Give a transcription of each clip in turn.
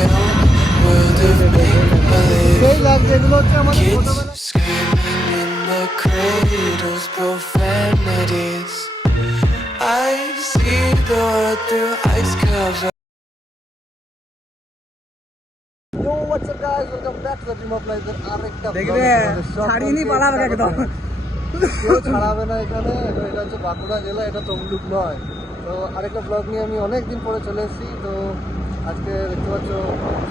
my own world of make-believe. Kids screaming in the cradles, profanities. I see the world through ice cover. Yo, what's up guys? Welcome back to the Dream of Life. আরেকটা দেখবে ছাড়িনি পালাবে একদম কেউ ছাড়াবে না এখানে। এটা হচ্ছে বাঁকুড়া জেলা, এটা তমলুক নয়। তো আরেকটা ব্লগ নিয়ে আমি অনেক দিন পরে চলে এসেছি। তো আজকে দেখতে পাচ্ছ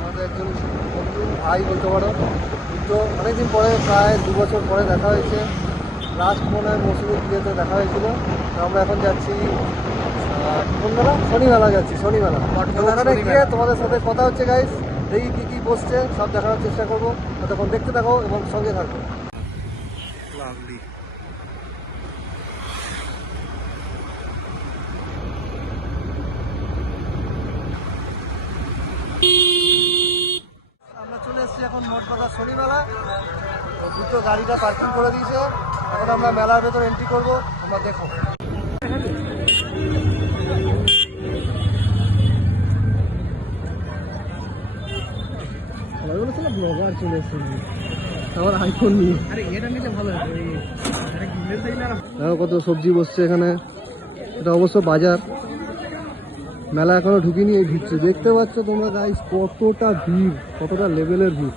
আমাদের একজন বন্ধু ভাই বলতে পারো, তো অনেকদিন পরে, প্রায় 2 বছর পরে দেখা হয়েছে। লাস্ট মনে হয় মসুরের বিয়েতে দেখা হয়েছিল। তো আমরা এখন যাচ্ছি কোন মেলা? শনি মেলা যাচ্ছি, শনি মেলা। ওখানে গিয়ে তোমাদের সাথে কথা হচ্ছে গাইস, দেখি কী কী বসছে সব দেখানোর চেষ্টা করবো। তখন দেখতে থাকো এবং সঙ্গে থাকো। আমরা চলে এসেছি এখন মোট কথা শনি মেলা। দুটো গাড়িটা পার্কিং করে দিয়েছে। এখন আমরা মেলার ভেতর এন্ট্রি করবো, আমরা দেখো। ব্লগার চলে এসেছে আমার আইফোন নিয়ে। দেখো কত সবজি বসছে এখানে। এটা অবশ্য বাজার, মেলা এখনো ঢুকিনি, এই ঢুকছে। দেখতে পাচ্ছ তোমরা গাইস কতটা ভিড়, কতটা লেভেলের ভিড়।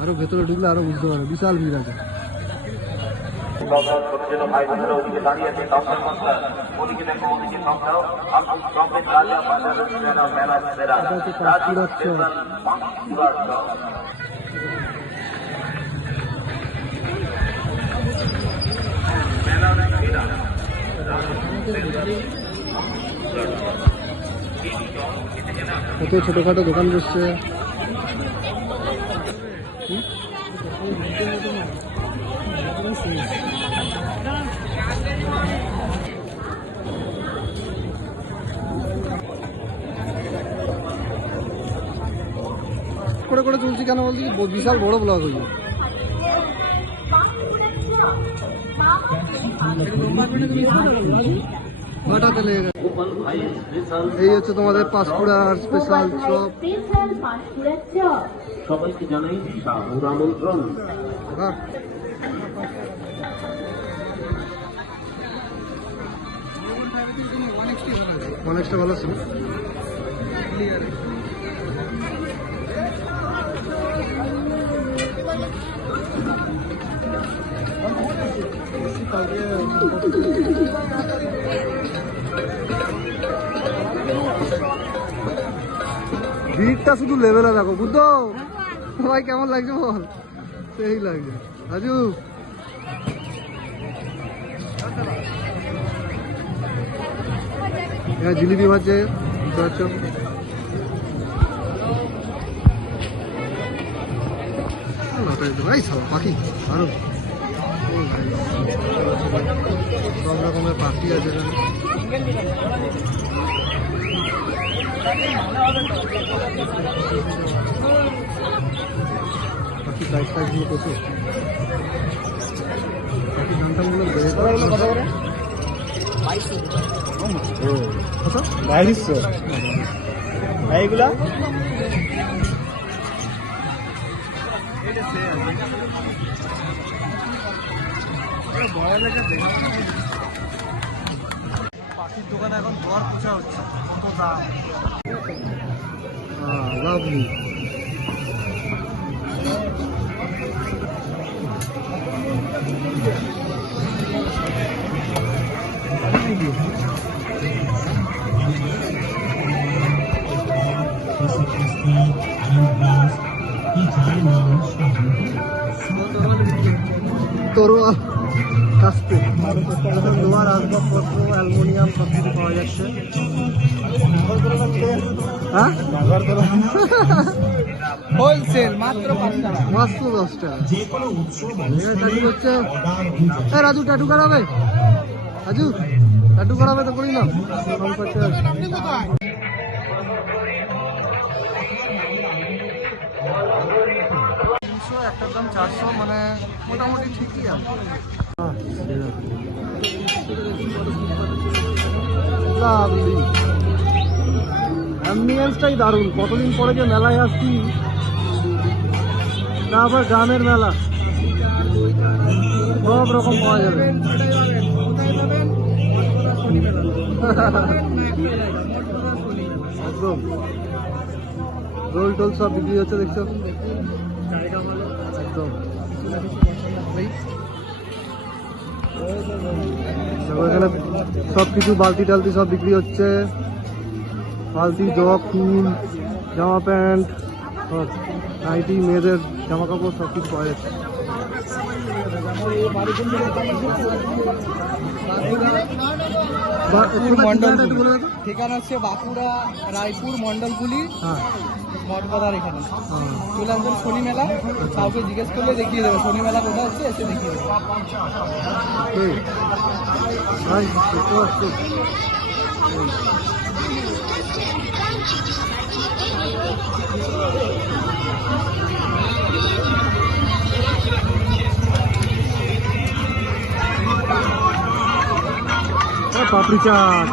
আরো ভেতরে ঢুকলে আরো বুঝতে পারো, বিশাল ভিড় আছে। কত ছোটখাটো দোকান বসছে। করে করে চলছি কেন বলছি, বিশাল বড় ব্লগ হইল। এই হচ্ছে তোমাদের পাঁশকুড়ার স্পেশাল চপ। সবাইকে জানাই সাদর আমন্ত্রণ। অনেকটা ভালো ছিল। ভিড়টা শুধু লেভেলে দেখো, বুদ্ধ ভাই কেমন লাগছে বল? সেই লাগছে রাজু। হ্যাঁ জিলিপি ভাজছে, বুঝতে পারছো। পাখি আরো সব রকমের পাখি আছে এখানে। পাখি সাইজ সাইজগুলো কত, পাখি দামটামগুলো বাইশশো এইগুলা পাখির দোকানে এখন ঘর পোছা হচ্ছে, কত দাম। লাভলি। তরোয়াল কাস্তে, লোহার আসবাবপত্র, অ্যালুমিনিয়াম সব কিছু পাওয়া যাচ্ছে। হ্যাঁ হোলসেল মাত্র 5 টাকা, মাত্র 10 টাকা। হচ্ছে রাজু ট্যাটু করাবে, রাজু ট্যাটু করাবে তো করি না। একটার দাম 400, মানে মোটামুটি ঠিকই আছে। অ্যাম্বিয়েন্সটাই দারুণ। কতদিন পরে যে মেলায় আসছি, তা আবার গ্রামের মেলা, সব রকম পাওয়া যাবে। একদম রোল টোল সব বিক্রি হচ্ছে, দেখছো? একদম এখানে সব কিছু বালতি টালতি সব বিক্রি হচ্ছে, বালতি, জগ, ফুল, জামা প্যান্ট, সব নাইটি, মেয়েদের জামা কাপড় সব কিছু পাওয়া যাচ্ছে। ঠিকানা হচ্ছে বাঁকুড়া রায়পুর মন্ডলগুলি হ্যাঁ মঠবাজার এখানে। হ্যাঁ চলে আসবেন শনি মেলা, কাউকে জিজ্ঞেস করলে দেখিয়ে দেবে শনি মেলা কোথায় হচ্ছে, এসে দেখিয়ে দেবে। এই ভাই দেখতে পাচ্ছ? পাপড়ি চাট,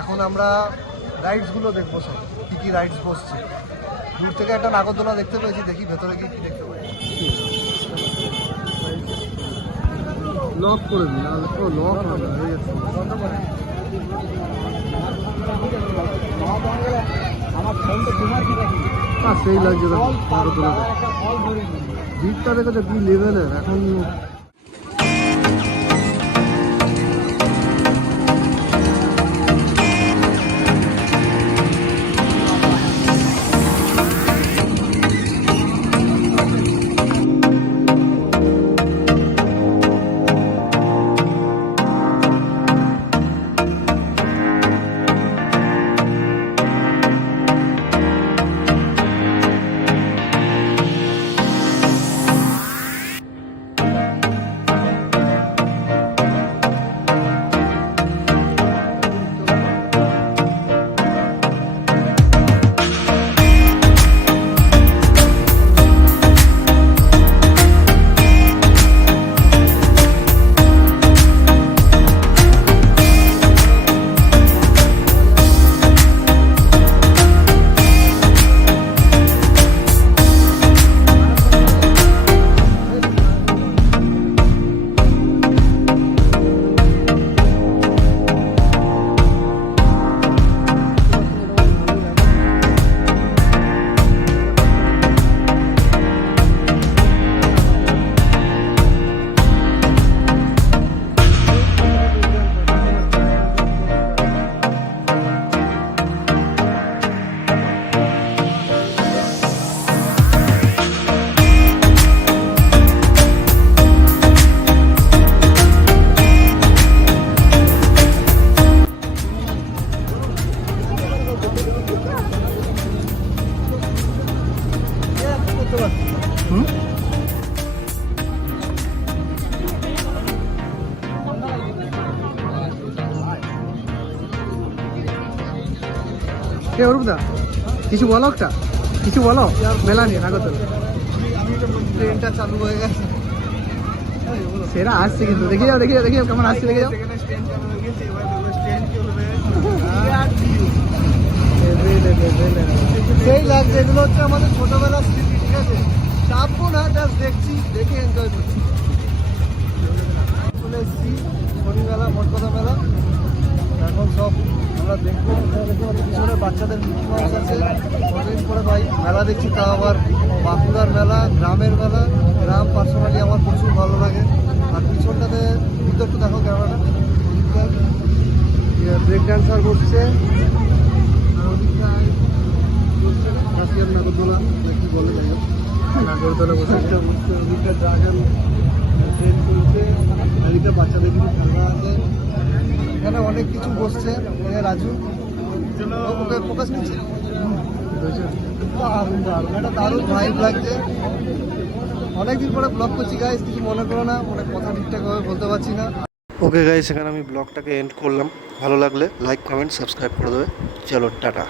এখন আমরা রাইডসগুলো দেখবো, সব কী কী রাইডস বসছে। দূর থেকে একটা নাগরদোলা দেখতে পেয়েছি, দেখি ভেতরে গিয়ে কী দেখতে পাই। লক করে দিন, ও লক হয়ে গেছে। সেই লাগছে নাগরদোলাটা, ভিড়টা দেখেছো কি লেভেলের এখন। কে অরূপদা কিছু বলো একটা, কিছু বলো মেলা নিয়ে নাগরদোলা। ট্রেনটা চালু হয়ে গেছে। সেরা আসছে কিন্তু, দেখে যাও দেখে যাও দেখে যাও কেমন আসছে, দেখে যাও। সেই লাগছে, এগুলো হচ্ছে আমাদের ছোটবেলার স্মৃতি, ঠিক আছে? চাপবো না, জাস্ট দেখছি, দেখে এনজয় করছি। চলে এসেছি শনিমেলা, মঠকথা মেলা। এখন সব আমরা দেখবো, পিছনে বাচ্চাদের মিকি মাউস আছে। কতদিন পরে ভাই মেলা দেখছি, তা আবার বাঁকুড়ার মেলা, গ্রামের মেলা। গ্রাম পার্সোনালি আমার প্রচুর ভালো লাগে। আর পিছনটাতে ভিতর একটু দেখো ক্যামেরাটা, ব্রেক ডান্সার করছে। আর ওদিকটায় রাশিয়ান নাগরদোলা, কি বলে যাই হোক, নাগরদোলা বসে ওদিকটা ড্রাগন ট্রেন চলছে, এদিকটা বাচ্চাদের কিছু খেলনা আছে। এখানে অনেক কিছু বসছে। রাজু ওকে ফোকাস নিচ্ছে, দারুণ দারুণ, একটা দারুণ ভাইব লাগছে। অনেকদিন পরে ব্লগ করছি গাইস, কিছু মনে করো না, মানে কথা ঠিকঠাকভাবে বলতে পারছি না। ওকে গাইস, এখানে আমি ব্লগটাকে এন্ড করলাম। ভালো লাগলে লাইক কমেন্ট সাবস্ক্রাইব করে দেবে। চলো টাটা।